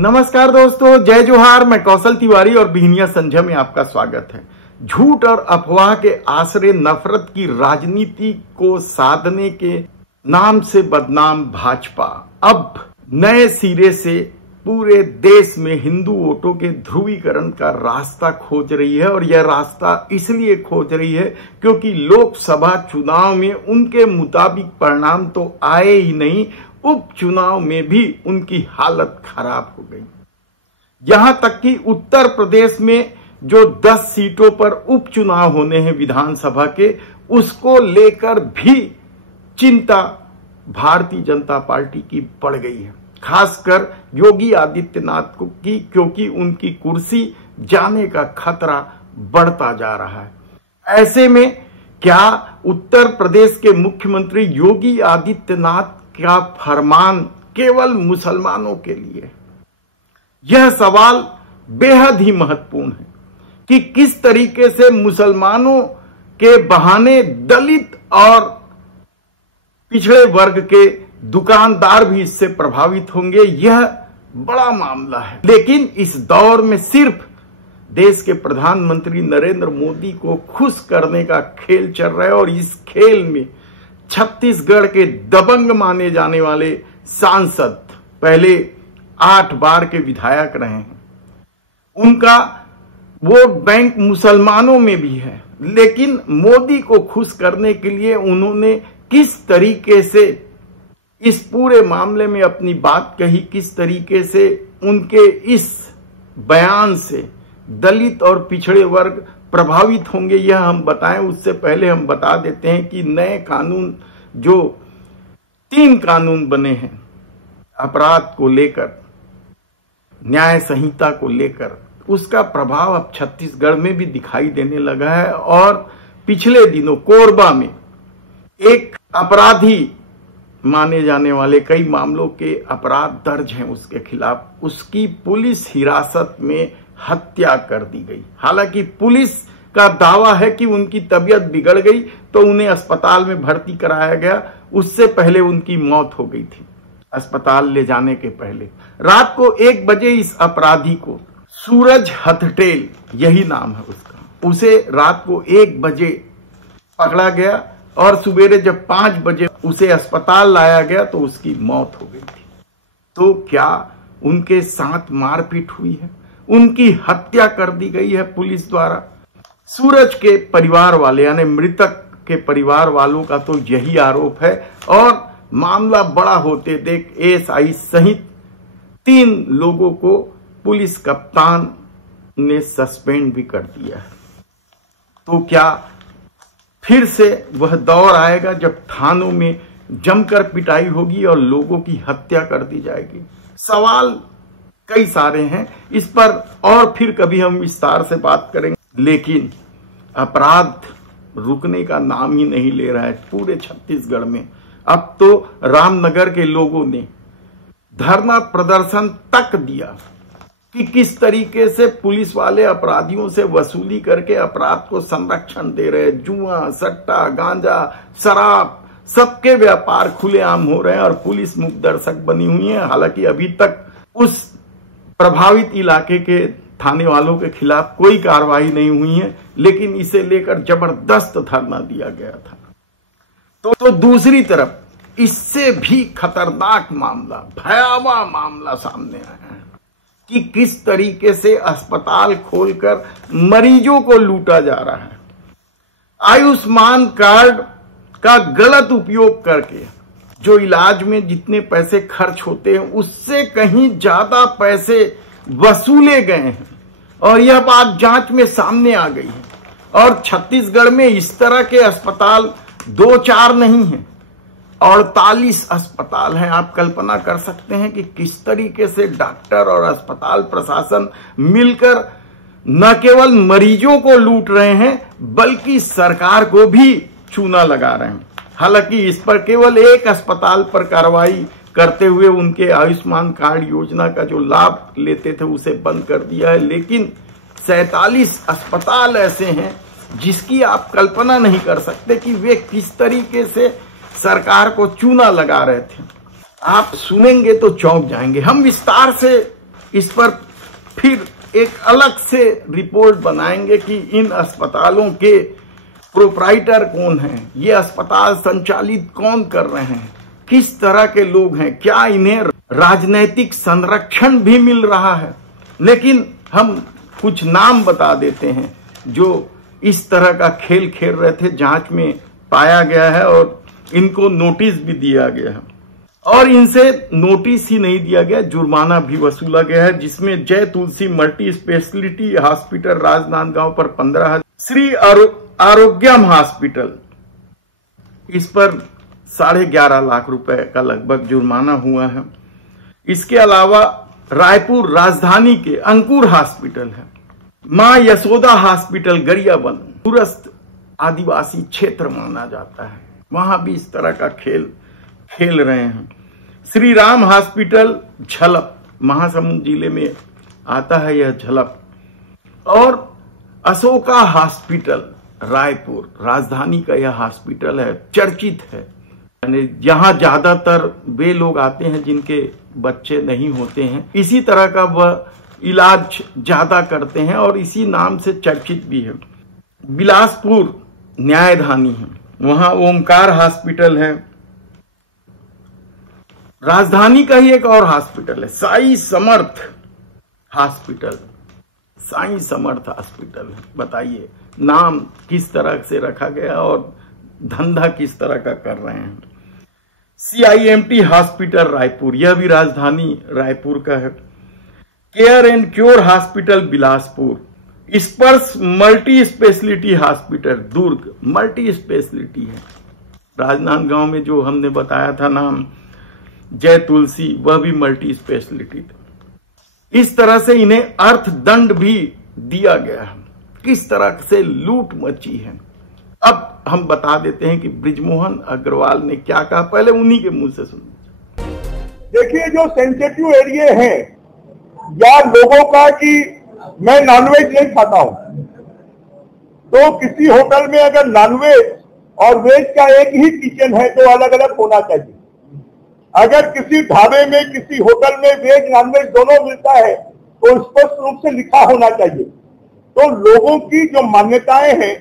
नमस्कार दोस्तों, जय जोहार। मैं कौशल तिवारी और बिहनिया संझा में आपका स्वागत है। झूठ और अफवाह के आश्रय नफरत की राजनीति को साधने के नाम से बदनाम भाजपा अब नए सिरे से पूरे देश में हिंदू वोटों के ध्रुवीकरण का रास्ता खोज रही है। और यह रास्ता इसलिए खोज रही है क्योंकि लोकसभा चुनाव में उनके मुताबिक परिणाम तो आए ही नहीं, उपचुनाव में भी उनकी हालत खराब हो गई। यहां तक कि उत्तर प्रदेश में जो 10 सीटों पर उपचुनाव होने हैं विधानसभा के, उसको लेकर भी चिंता भारतीय जनता पार्टी की बढ़ गई है, खासकर योगी आदित्यनाथ को की, क्योंकि उनकी कुर्सी जाने का खतरा बढ़ता जा रहा है। ऐसे में क्या उत्तर प्रदेश के मुख्यमंत्री योगी आदित्यनाथ का फरमान केवल मुसलमानों के लिए? यह सवाल बेहद ही महत्वपूर्ण है कि किस तरीके से मुसलमानों के बहाने दलित और पिछड़े वर्ग के दुकानदार भी इससे प्रभावित होंगे। यह बड़ा मामला है। लेकिन इस दौर में सिर्फ देश के प्रधानमंत्री नरेंद्र मोदी को खुश करने का खेल चल रहा है और इस खेल में छत्तीसगढ़ के दबंग माने जाने वाले सांसद, पहले 8 बार के विधायक रहे हैं, उनका वोट बैंक मुसलमानों में भी है। लेकिन मोदी को खुश करने के लिए उन्होंने किस तरीके से इस पूरे मामले में अपनी बात कही, किस तरीके से उनके इस बयान से दलित और पिछड़े वर्ग प्रभावित होंगे, यह हम बताएं। उससे पहले हम बता देते हैं कि नए कानून, जो 3 कानून बने हैं अपराध को लेकर, न्याय संहिता को लेकर, उसका प्रभाव अब छत्तीसगढ़ में भी दिखाई देने लगा है। और पिछले दिनों कोरबा में एक अपराधी माने जाने वाले, कई मामलों के अपराध दर्ज हैं उसके खिलाफ, उसकी पुलिस हिरासत में हत्या कर दी गई। हालांकि पुलिस का दावा है कि उनकी तबीयत बिगड़ गई तो उन्हें अस्पताल में भर्ती कराया गया, उससे पहले उनकी मौत हो गई थी। अस्पताल ले जाने के पहले रात को 1 बजे इस अपराधी को, सूरज हथटेल यही नाम है उसका, उसे रात को 1 बजे पकड़ा गया और सवेरे जब 5 बजे उसे अस्पताल लाया गया तो उसकी मौत हो गई थी। तो क्या उनके साथ मारपीट हुई है? उनकी हत्या कर दी गई है पुलिस द्वारा। सूरज के परिवार वाले यानी मृतक के परिवार वालों का तो यही आरोप है। और मामला बड़ा होते देख एएसआई सहित 3 लोगों को पुलिस कप्तान ने सस्पेंड भी कर दिया है। तो क्या फिर से वह दौर आएगा जब थानों में जमकर पिटाई होगी और लोगों की हत्या कर दी जाएगी? सवाल कई सारे हैं, इस पर और फिर कभी हम विस्तार से बात करेंगे। लेकिन अपराध रुकने का नाम ही नहीं ले रहा है पूरे छत्तीसगढ़ में। अब तो रामनगर के लोगों ने धरना प्रदर्शन तक दिया कि किस तरीके से पुलिस वाले अपराधियों से वसूली करके अपराध को संरक्षण दे रहे हैं। जुआ, सट्टा, गांजा, शराब, सबके व्यापार खुलेआम हो रहे हैं और पुलिस मुख दर्शक बनी हुई है। हालांकि अभी तक उस प्रभावित इलाके के थाने वालों के खिलाफ कोई कार्रवाई नहीं हुई है, लेकिन इसे लेकर जबरदस्त धरना दिया गया था। तो दूसरी तरफ इससे भी खतरनाक मामला, भयावह मामला सामने आया है कि किस तरीके से अस्पताल खोलकर मरीजों को लूटा जा रहा है। आयुष्मान कार्ड का गलत उपयोग करके जो इलाज में जितने पैसे खर्च होते हैं उससे कहीं ज्यादा पैसे वसूले गए हैं और यह बात जांच में सामने आ गई है। और छत्तीसगढ़ में इस तरह के अस्पताल 2-4 नहीं हैं, 48 अस्पताल हैं। आप कल्पना कर सकते हैं कि किस तरीके से डॉक्टर और अस्पताल प्रशासन मिलकर न केवल मरीजों को लूट रहे हैं बल्कि सरकार को भी चूना लगा रहे हैं। हालांकि इस पर केवल एक अस्पताल पर कार्रवाई करते हुए उनके आयुष्मान कार्ड योजना का जो लाभ लेते थे उसे बंद कर दिया है। लेकिन 47 अस्पताल ऐसे हैं जिसकी आप कल्पना नहीं कर सकते कि वे किस तरीके से सरकार को चूना लगा रहे थे। आप सुनेंगे तो चौंक जाएंगे। हम विस्तार से इस पर फिर एक अलग से रिपोर्ट बनाएंगे कि इन अस्पतालों के प्रोप्राइटर कौन हैं, ये अस्पताल संचालित कौन कर रहे हैं, किस तरह के लोग हैं, क्या इन्हें राजनैतिक संरक्षण भी मिल रहा है। लेकिन हम कुछ नाम बता देते हैं जो इस तरह का खेल खेल रहे थे, जांच में पाया गया है और इनको नोटिस भी दिया गया है। और इनसे नोटिस ही नहीं दिया गया, जुर्माना भी वसूला गया है, जिसमें जय तुलसी मल्टी स्पेशलिटी हॉस्पिटल राजनांदगांव पर 15,000, श्री आरोग्यम हॉस्पिटल इस पर 11.5 लाख रुपए का लगभग जुर्माना हुआ है। इसके अलावा रायपुर राजधानी के अंकुर हॉस्पिटल है, मां यशोदा हॉस्पिटल गरियाबंद दूरस्थ आदिवासी क्षेत्र माना जाता है, वहां भी इस तरह का खेल रहे हैं। श्री राम हॉस्पिटल झलप, महासमुंद जिले में आता है यह झलप। और अशोका हॉस्पिटल रायपुर राजधानी का यह हॉस्पिटल है, चर्चित है, यानी यहाँ ज्यादातर वे लोग आते हैं जिनके बच्चे नहीं होते हैं, इसी तरह का वह इलाज ज्यादा करते हैं और इसी नाम से चर्चित भी है। बिलासपुर न्यायधानी है, वहां ओमकार हॉस्पिटल है। राजधानी का ही एक और हॉस्पिटल है, साई समर्थ हॉस्पिटल, साई समर्थ हॉस्पिटल है। बताइए नाम किस तरह से रखा गया और धंधा किस तरह का कर रहे हैं। CIMT हॉस्पिटल रायपुर, यह भी राजधानी रायपुर का है। Care and cure hospital Bilaspur, स्पर्श मल्टी स्पेशलिटी हॉस्पिटल दुर्ग, मल्टी स्पेशलिटी है। राजनांदगांव में जो हमने बताया था नाम जय तुलसी, वह भी मल्टी स्पेशलिटी था। इस तरह से इन्हें अर्थदंड भी दिया गया है। किस तरह से लूट मची है। अब हम बता देते हैं कि बृजमोहन अग्रवाल ने क्या कहा, पहले उन्हीं के मुंह से सुनिए। देखिए, जो सेंसिटिव एरिया है या लोगों का कि मैं नॉनवेज नहीं खाता हूं, तो किसी होटल में अगर नॉनवेज और वेज का एक ही किचन है तो अलग अलग होना चाहिए। अगर किसी ढाबे में, किसी होटल में वेज नॉनवेज दोनों मिलता है तो स्पष्ट रूप से लिखा होना चाहिए। तो लोगों की जो मान्यताएं हैं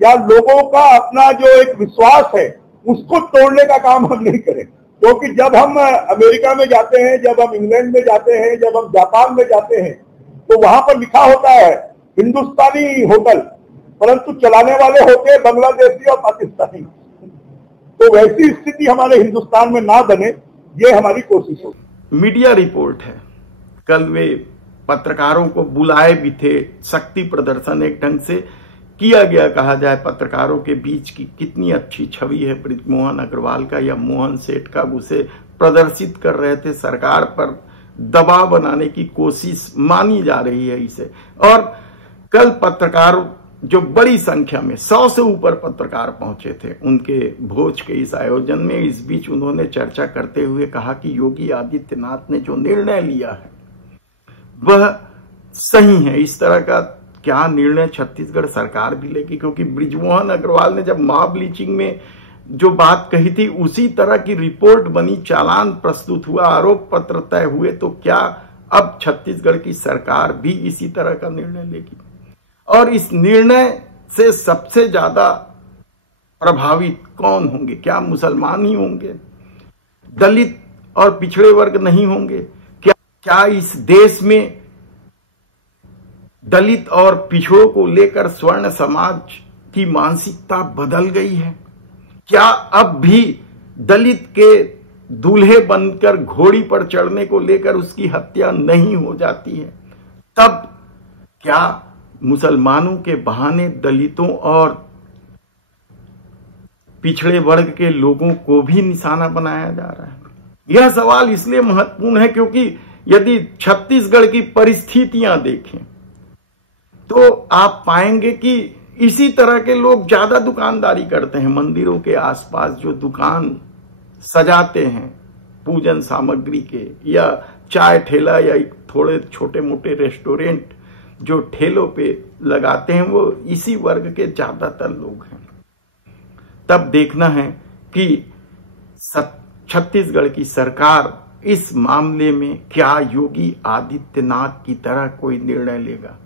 या लोगों का अपना जो एक विश्वास है, उसको तोड़ने का काम हम नहीं करें। क्योंकि जब हम अमेरिका में जाते हैं, जब हम इंग्लैंड में जाते हैं, जब हम जापान में जाते हैं, तो वहां पर लिखा होता है हिंदुस्तानी होटल, परंतु चलाने वाले होते हैं बांग्लादेशी और पाकिस्तानी। तो वैसी स्थिति हमारे हिंदुस्तान में ना बने, ये हमारी कोशिश होगी। मीडिया रिपोर्ट है, कल वे पत्रकारों को बुलाए भी थे, शक्ति प्रदर्शन एक ढंग से किया गया कहा जाए। पत्रकारों के बीच की कितनी अच्छी छवि है बृजमोहन अग्रवाल का या मोहन सेठ का, उसे प्रदर्शित कर रहे थे। सरकार पर दबाव बनाने की कोशिश मानी जा रही है इसे। और कल पत्रकार जो बड़ी संख्या में 100 से ऊपर पत्रकार पहुंचे थे उनके भोज के इस आयोजन में, इस बीच उन्होंने चर्चा करते हुए कहा कि योगी आदित्यनाथ ने जो निर्णय लिया है वह सही है। इस तरह का क्या निर्णय छत्तीसगढ़ सरकार भी लेगी, क्योंकि बृजमोहन अग्रवाल ने जब मॉब लिंचिंग में जो बात कही थी उसी तरह की रिपोर्ट बनी, चालान प्रस्तुत हुआ, आरोप पत्र तय हुए, तो क्या अब छत्तीसगढ़ की सरकार भी इसी तरह का निर्णय लेगी? और इस निर्णय से सबसे ज्यादा प्रभावित कौन होंगे? क्या मुसलमान ही होंगे? दलित और पिछड़े वर्ग नहीं होंगे? क्या इस देश में दलित और पिछड़ों को लेकर स्वर्ण समाज की मानसिकता बदल गई है? क्या अब भी दलित के दूल्हे बनकर घोड़ी पर चढ़ने को लेकर उसकी हत्या नहीं हो जाती है? तब क्या मुसलमानों के बहाने दलितों और पिछड़े वर्ग के लोगों को भी निशाना बनाया जा रहा है? यह सवाल इसलिए महत्वपूर्ण है क्योंकि यदि छत्तीसगढ़ की परिस्थितियां देखें तो आप पाएंगे कि इसी तरह के लोग ज्यादा दुकानदारी करते हैं। मंदिरों के आसपास जो दुकान सजाते हैं पूजन सामग्री के, या चाय ठेला या थोड़े छोटे मोटे रेस्टोरेंट जो ठेलों पे लगाते हैं, वो इसी वर्ग के ज्यादातर लोग हैं। तब देखना है कि छत्तीसगढ़ की सरकार इस मामले में क्या योगी आदित्यनाथ की तरह कोई निर्णय लेगा?